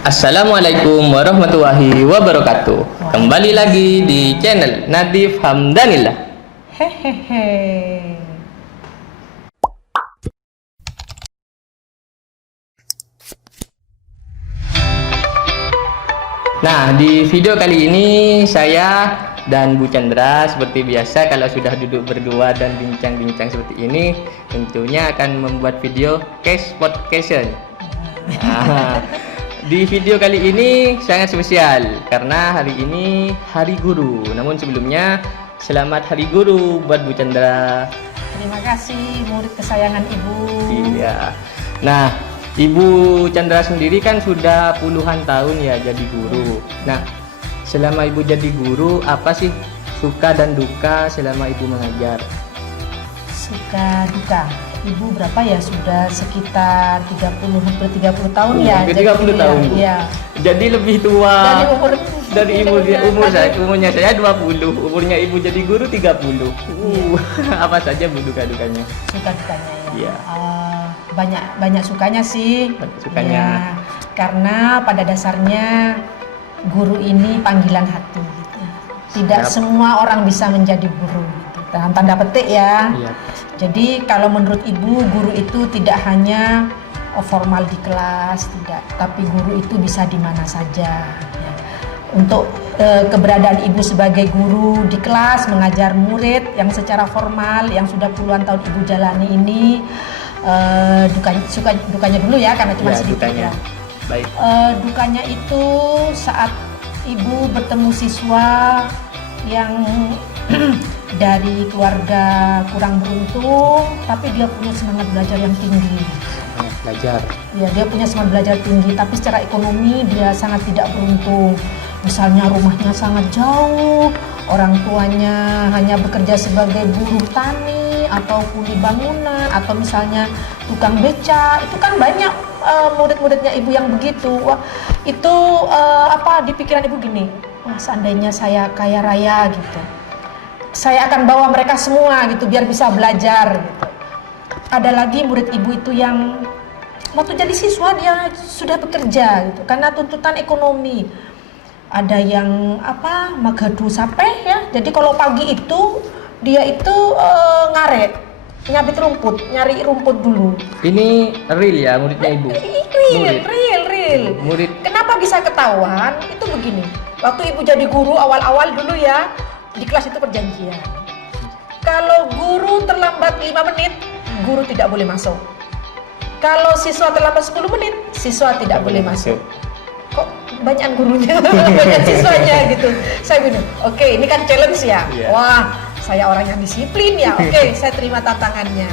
Assalamualaikum warahmatullahi wabarakatuh. Kembali lagi di channel Nadif Hamdanillah. Hehehe. Nah, di video kali ini saya dan Bu Chandra seperti biasa kalau sudah duduk berdua dan bincang-bincang seperti ini tentunya akan membuat video case podcast. Nah, di video kali ini sangat spesial karena hari ini Hari Guru. Namun sebelumnya selamat Hari Guru buat Bu Chandra. Terima kasih murid kesayangan Ibu. Iya. Nah, Ibu Chandra sendiri kan sudah puluhan tahun ya jadi guru. Nah, selama Ibu jadi guru, apa sih suka dan duka selama Ibu mengajar? Suka duka. Ibu berapa ya? Sudah sekitar 30, hampir 30 tahun ya. Hampir jadi 30 tahun. Iya. Jadi lebih tua Dari umurnya saya 20, umurnya Ibu jadi guru 30. Apa saja Bu duka-dukanya? Suka dukanya ya. Iya. Banyak sukanya sih. Banyak sukanya. Ya, karena pada dasarnya guru ini panggilan hati gitu. Tidak Siap. semua orang bisa menjadi guru gitu. Dalam tanda petik ya. Iya. Jadi kalau menurut Ibu, guru itu tidak hanya formal di kelas, tidak, tapi guru itu bisa di mana saja. Ya. Untuk keberadaan Ibu sebagai guru di kelas mengajar murid yang secara formal, yang sudah puluhan tahun Ibu jalani ini, dukanya dulu ya, karena cuma Ya, sedikit dukanya. ya. Baik. Dukanya itu saat Ibu bertemu siswa yang dari keluarga kurang beruntung, tapi dia punya semangat belajar yang tinggi. Belajar. Ya, dia punya semangat belajar tinggi, tapi secara ekonomi dia sangat tidak beruntung. Misalnya rumahnya sangat jauh, orang tuanya hanya bekerja sebagai buruh tani atau kuli bangunan, atau misalnya tukang beca. Itu kan banyak murid-muridnya Ibu yang begitu. Wah, itu di pikiran Ibu gini, wah seandainya saya kaya raya gitu, saya akan bawa mereka semua gitu biar bisa belajar gitu. Ada lagi murid Ibu itu yang waktu jadi siswa dia sudah bekerja gitu karena tuntutan ekonomi. Ada yang magadu sapeh ya. Jadi kalau pagi itu dia itu nyabit rumput, nyari rumput dulu. Ini real ya muridnya Ibu? Real. Murid. Kenapa bisa ketahuan? Itu begini. Waktu Ibu jadi guru awal-awal dulu ya, di kelas itu perjanjian. Kalau guru terlambat 5 menit, guru tidak boleh masuk. Kalau siswa terlambat 10 menit, siswa tidak boleh masuk. Kok banyak gurunya, banyak siswanya gitu. Saya bilang, oke, ini kan challenge ya. Yeah. Wah, saya orang yang disiplin ya. Oke, saya terima tantangannya.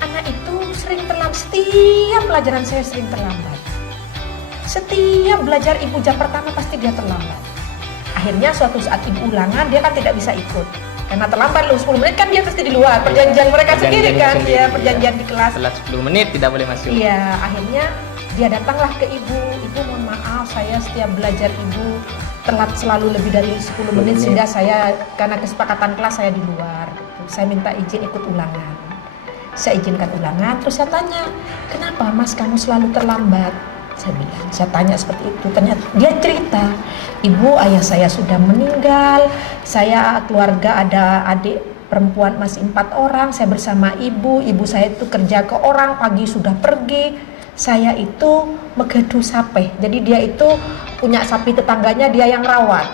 Anak itu sering terlambat, setiap pelajaran saya sering terlambat. Setiap belajar Ibu jam pertama pasti dia terlambat. Akhirnya suatu saat Ibu ulangan, dia kan tidak bisa ikut. Karena terlambat 10 menit kan dia pasti di luar. Perjanjian mereka sendiri kan, ya perjanjian di kelas. Telat 10 menit tidak boleh masuk. Iya, akhirnya dia datanglah ke Ibu. Ibu mohon maaf, saya setiap belajar Ibu telat selalu lebih dari 10 menit sehingga saya karena kesepakatan kelas saya di luar. Gitu. Saya minta izin ikut ulangan. Saya izinkan ulangan, terus saya tanya, kenapa Mas kamu selalu terlambat? Saya tanya seperti itu. Ternyata dia cerita, Ibu, ayah saya sudah meninggal, saya keluarga ada adik perempuan masih 4 orang, saya bersama ibu saya itu kerja ke orang, pagi sudah pergi, saya itu megadu sape, jadi dia itu punya sapi tetangganya, dia yang rawat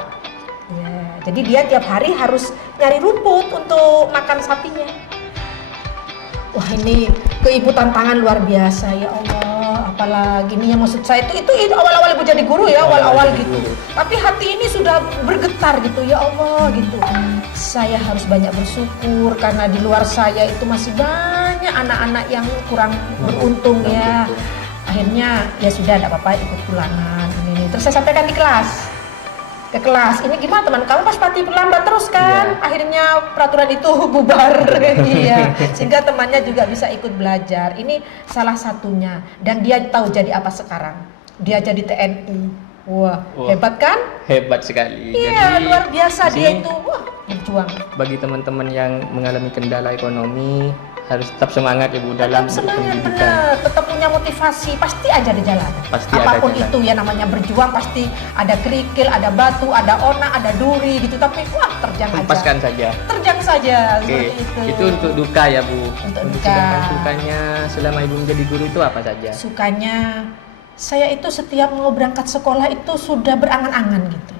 ya, jadi dia tiap hari harus nyari rumput untuk makan sapinya. Wah, ini ke Ibu tantangan luar biasa ya Allah, apalagi ini yang maksud saya itu awal-awal Ibu jadi guru ya, awal-awal gitu. Tapi hati ini sudah bergetar gitu ya Allah gitu. Saya harus banyak bersyukur karena di luar saya itu masih banyak anak-anak yang kurang beruntung ya. Akhirnya ya sudah tidak apa-apa ikut ulangan ini. Terus saya sampaikan di kelas. Ke kelas, ini gimana teman kamu pas pati lambat terus kan? Akhirnya peraturan itu bubar. Iya, sehingga temannya juga bisa ikut belajar. Ini salah satunya, dan dia tahu jadi apa sekarang, dia jadi TNI. Wah, hebat kan? Hebat sekali. Iya, jadi, luar biasa dia itu. Wah, berjuang. Bagi teman-teman yang mengalami kendala ekonomi, harus tetap semangat Ibu dalam Tetap semangat, pendidikan. benar, tetap punya motivasi, pasti aja ada jalan. Pasti ada Apapun jalan. itu ya namanya berjuang, pasti ada kerikil, ada batu, ada ona, ada duri gitu, tapi wah terjang Lepaskan aja. saja. Terjang saja Oke, seperti itu. itu untuk duka ya Bu. Untuk duka. Sedangkan dukanya selama Ibu menjadi guru itu apa saja? Sukanya saya itu setiap mau berangkat sekolah itu sudah berangan-angan gitu.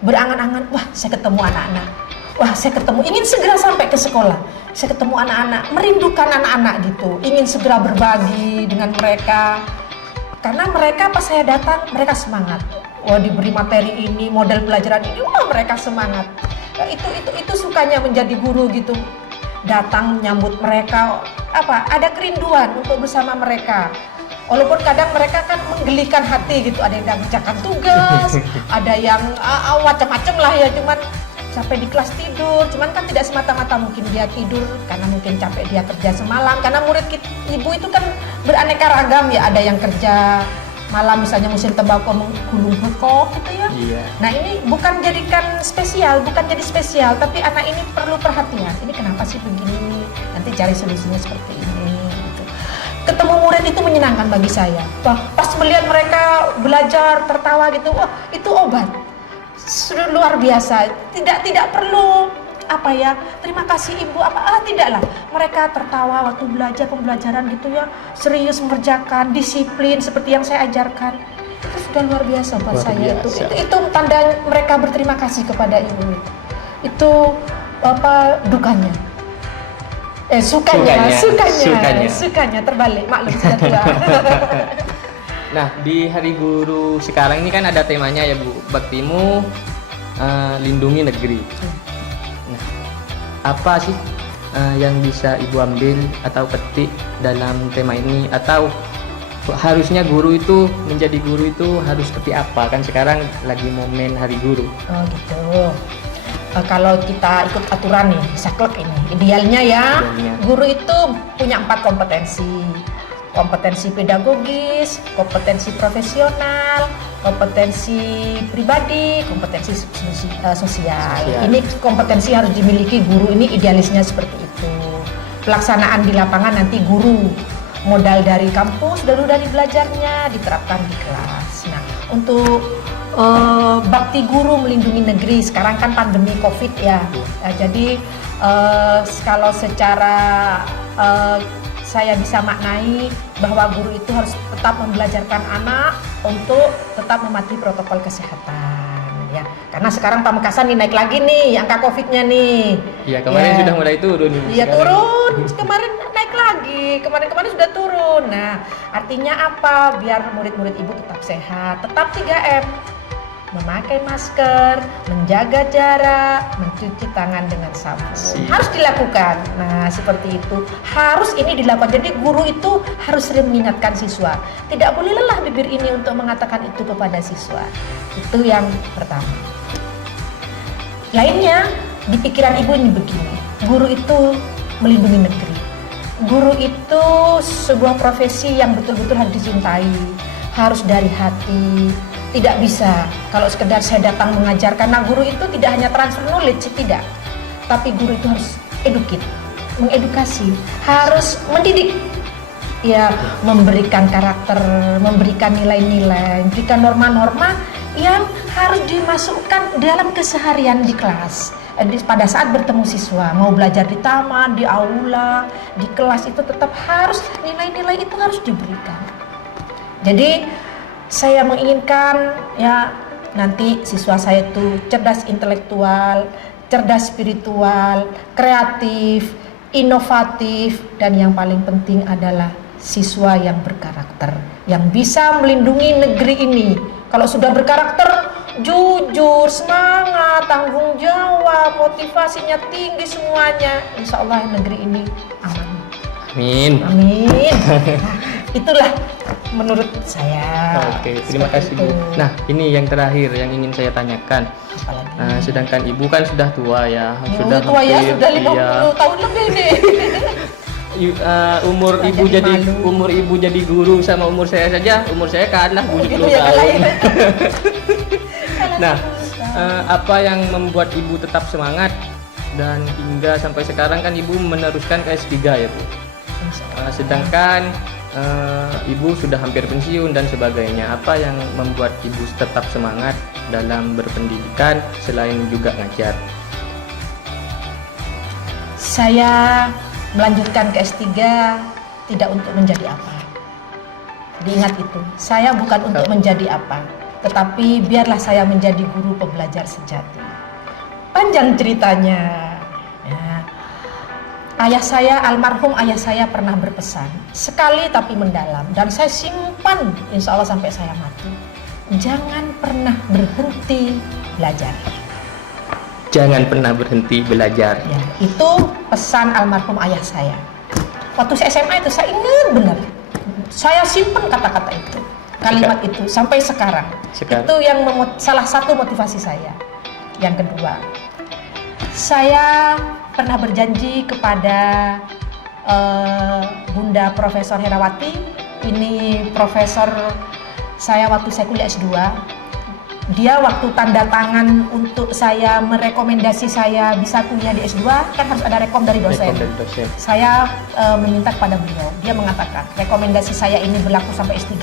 Berangan-angan, wah saya ketemu anak-anak. Wah, saya ingin segera sampai ke sekolah. Saya ketemu anak-anak, merindukan anak-anak gitu. Ingin segera berbagi dengan mereka. Karena mereka pas saya datang, mereka semangat. Wah, diberi materi ini, model pelajaran ini, wah mereka semangat. Ya, itu sukanya menjadi guru gitu. Datang menyambut mereka, ada kerinduan untuk bersama mereka. Walaupun kadang mereka kan menggelikan hati gitu, ada yang mengerjakan tugas, ada yang macam-macam lah ya, cuman sampai di kelas tidur, cuman kan tidak semata-mata mungkin dia tidur karena mungkin capek dia kerja semalam, karena ibu itu kan beraneka ragam ya, ada yang kerja malam misalnya musim tembakau menggulung bekok gitu ya. Iya. Nah ini bukan jadi spesial, tapi anak ini perlu perhatian. Ini kenapa sih begini? Nanti cari solusinya seperti ini. Gitu. Ketemu murid itu menyenangkan bagi saya. Wah, pas melihat mereka belajar tertawa gitu, wah itu obat. Sudah luar biasa, tidak perlu terima kasih ibu tidaklah, mereka tertawa waktu belajar pembelajaran gitu ya, serius mengerjakan, disiplin seperti yang saya ajarkan, itu sudah luar biasa buat saya. Itu tanda mereka berterima kasih kepada ibu. Itu dukanya, sukanya terbalik, maklum sudah tua. Nah, di Hari Guru sekarang ini kan ada temanya ya Bu, baktimu lindungi negeri. Nah, apa sih yang bisa Ibu ambil atau petik dalam tema ini, atau harusnya guru itu menjadi guru itu harus seperti apa? Kan sekarang lagi momen Hari Guru. Oh gitu. Kalau kita ikut aturan nih, saklek ini, idealnya ya, guru itu punya 4 kompetensi. Kompetensi pedagogis, kompetensi profesional, kompetensi pribadi, kompetensi sosial. Ini kompetensi harus dimiliki guru, ini idealisnya seperti itu. Pelaksanaan di lapangan nanti guru, modal dari kampus, dari belajarnya diterapkan di kelas. Nah, untuk bakti guru melindungi negeri, sekarang kan pandemi COVID ya. Jadi kalau secara saya bisa maknai bahwa guru itu harus tetap membelajarkan anak untuk tetap mematuhi protokol kesehatan ya. Karena sekarang Pamekasan nih naik lagi nih angka COVID-nya nih. Iya, kemarin sudah mulai turun ini. Iya, turun. Kemarin naik lagi. Kemarin sudah turun. Nah, artinya apa? Biar murid-murid ibu tetap sehat, tetap 3M. Memakai masker, menjaga jarak, mencuci tangan dengan sabun. Harus dilakukan. Nah, seperti itu. Harus ini dilakukan. Jadi guru itu harus sering mengingatkan siswa. Tidak boleh lelah bibir ini untuk mengatakan itu kepada siswa. Itu yang pertama. Lainnya, di pikiran ibu ini begini. Guru itu melindungi negeri. Guru itu sebuah profesi yang betul-betul harus dicintai. Harus dari hati. Tidak bisa kalau sekedar saya datang mengajarkan. Nah, guru itu tidak hanya transfer knowledge, tidak. Tapi guru itu harus mengedukasi, harus mendidik. Ya, memberikan karakter, memberikan nilai-nilai, memberikan norma-norma yang harus dimasukkan dalam keseharian di kelas. Pada saat bertemu siswa, mau belajar di taman, di aula, di kelas, itu tetap harus nilai-nilai itu harus diberikan. Jadi saya menginginkan ya nanti siswa saya itu cerdas intelektual, cerdas spiritual, kreatif, inovatif, dan yang paling penting adalah siswa yang berkarakter, yang bisa melindungi negeri ini. Kalau sudah berkarakter, jujur, semangat, tanggung jawab, motivasinya tinggi semuanya, insya Allah negeri ini aman. Amin. Amin. Nah, itulah menurut saya. Oke, terima kasih Bu. Nah, ini yang terakhir yang ingin saya tanyakan. Sedangkan Ibu kan sudah tua ya, sudah tua ya, sudah 50 iya. tahun lebih nih. Umur ibu jadi guru sama umur saya saja, umur saya kalah 70 gitu ya, tahun. Nah, apa yang membuat ibu tetap semangat dan hingga sampai sekarang kan Ibu meneruskan ke S3 ya Bu. Sedangkan Ibu sudah hampir pensiun dan sebagainya. Apa yang membuat Ibu tetap semangat dalam berpendidikan selain juga ngajar? Saya melanjutkan ke S3 tidak untuk menjadi apa. Diingat itu, saya bukan untuk menjadi apa, tetapi biarlah saya menjadi guru pembelajar sejati. Panjang ceritanya. Ya. Ayah saya, almarhum ayah saya pernah berpesan sekali tapi mendalam, dan saya simpan insya Allah sampai saya mati. Jangan pernah berhenti belajar. Jangan pernah berhenti belajar. Ya, itu pesan almarhum ayah saya. Waktu saya SMA itu saya ingat benar. Saya simpan kata-kata itu, kalimat itu sampai sekarang. Itu yang salah satu motivasi saya. Yang kedua, saya pernah berjanji kepada Bunda Profesor Herawati. Ini profesor saya waktu saya kuliah S2. Dia waktu tanda tangan untuk saya merekomendasi saya bisa kuliah di S2 kan harus ada rekom dari dosen. Saya meminta kepada beliau. Dia mengatakan rekomendasi saya ini berlaku sampai S3.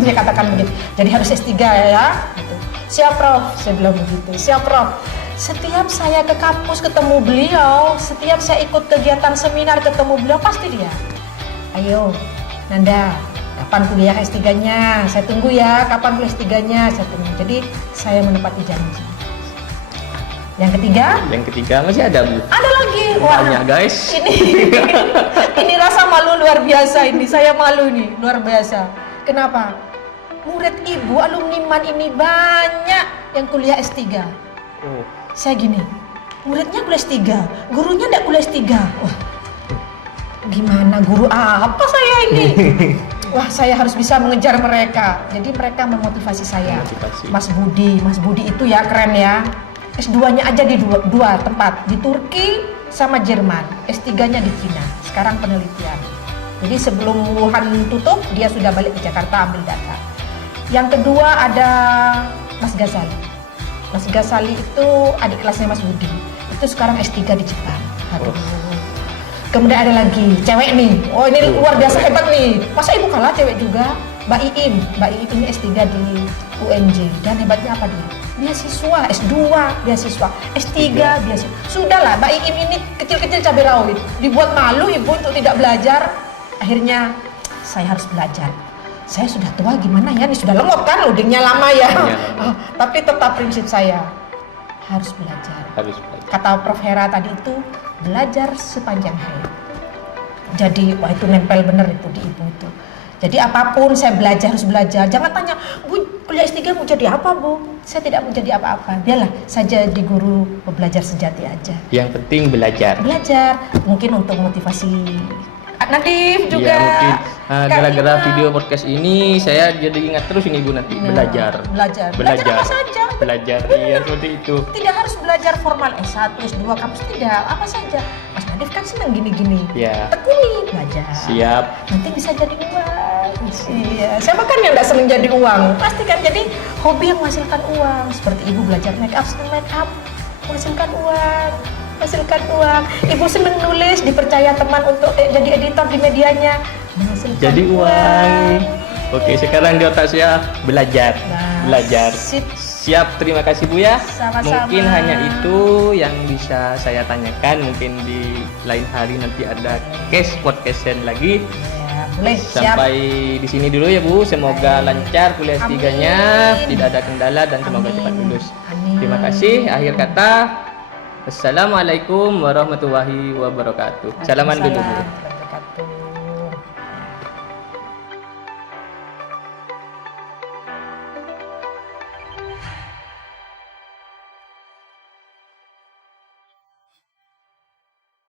Dia katakan begitu. Jadi harus S3 ya. Gitu. Siap Prof, saya bilang begitu. Siap Prof. Setiap saya ke kampus ketemu beliau, setiap saya ikut kegiatan seminar ketemu beliau, pasti dia. Ayo, Nanda, kapan kuliah S3-nya? Saya tunggu ya, kapan kuliah S3-nya? Saya tunggu. Jadi saya menepati janji. Yang ketiga? Yang ketiga masih ada Bu? Ada lagi. Banyak guys. Ini rasa malu luar biasa ini. Saya malu nih, luar biasa. Kenapa? Murid Ibu, alumni MAN ini banyak yang kuliah S3. Oh. Saya gini, muridnya kuliah S3, gurunya enggak kuliah S3. Wah, gimana guru apa saya ini? Wah, saya harus bisa mengejar mereka. Jadi mereka memotivasi saya. Mas Budi itu ya keren ya. S2-nya aja di dua tempat, di Turki sama Jerman. S3-nya di Cina. Sekarang penelitian. Jadi sebelum Wuhan tutup, dia sudah balik ke Jakarta ambil data. Yang kedua ada Mas Ghazali. Mas Ghazali itu adik kelasnya Mas Budi. Itu sekarang S3 di Jepang. Aduh. Kemudian ada lagi cewek nih. Oh, ini luar biasa hebat nih. Masa Ibu kalah cewek juga? Mbak Iim ini S3 di UNJ. Dan hebatnya apa dia? Beasiswa S2, beasiswa S3, beasiswa. Sudahlah, Mbak Iim ini kecil-kecil cabai rawit. Dibuat malu Ibu untuk tidak belajar. Akhirnya saya harus belajar. Saya sudah tua gimana ya? Ini sudah lemot kan, loadingnya lama ya. Tapi tetap prinsip saya harus belajar. Kata Prof Hera tadi itu, belajar sepanjang hayat. Jadi wah itu nempel bener itu di Ibu itu. Jadi apapun saya belajar, harus belajar. Jangan tanya, Bu kuliah S3 mau jadi apa Bu? Saya tidak mau jadi apa-apa. Biarlah saya jadi guru belajar sejati aja. Yang penting belajar. Belajar, mungkin untuk motivasi Nadif juga. Ya, mungkin gara-gara video podcast ini saya jadi ingat terus ini Bu nanti belajar apa saja. Belajar iya seperti itu. Tidak harus belajar formal S1, S2 kampus, tidak, apa saja. Mas Nadif kan senang gini-gini. Ya. Tekuni belajar. Siap. Nanti bisa jadi uang. Iya. Siapa kan yang tidak senang jadi uang? Pasti kan jadi hobi yang menghasilkan uang. Seperti Ibu belajar make up, menghasilkan uang. Ibu seneng nulis, dipercaya teman untuk jadi editor di medianya, menghasilkan jadi uang. Oke, sekarang di otak saya belajar. Belajar. Siap, terima kasih Bu ya. Sama-sama. Mungkin hanya itu yang bisa saya tanyakan. Mungkin di lain hari nanti ada case podcast lagi. Ya, boleh. Sampai di sini dulu ya Bu. Semoga lancar kuliah S3-nya, tidak ada kendala dan semoga cepat lulus. Terima kasih. Akhir kata, Assalamualaikum warahmatullahi wabarakatuh. Salaman dulu.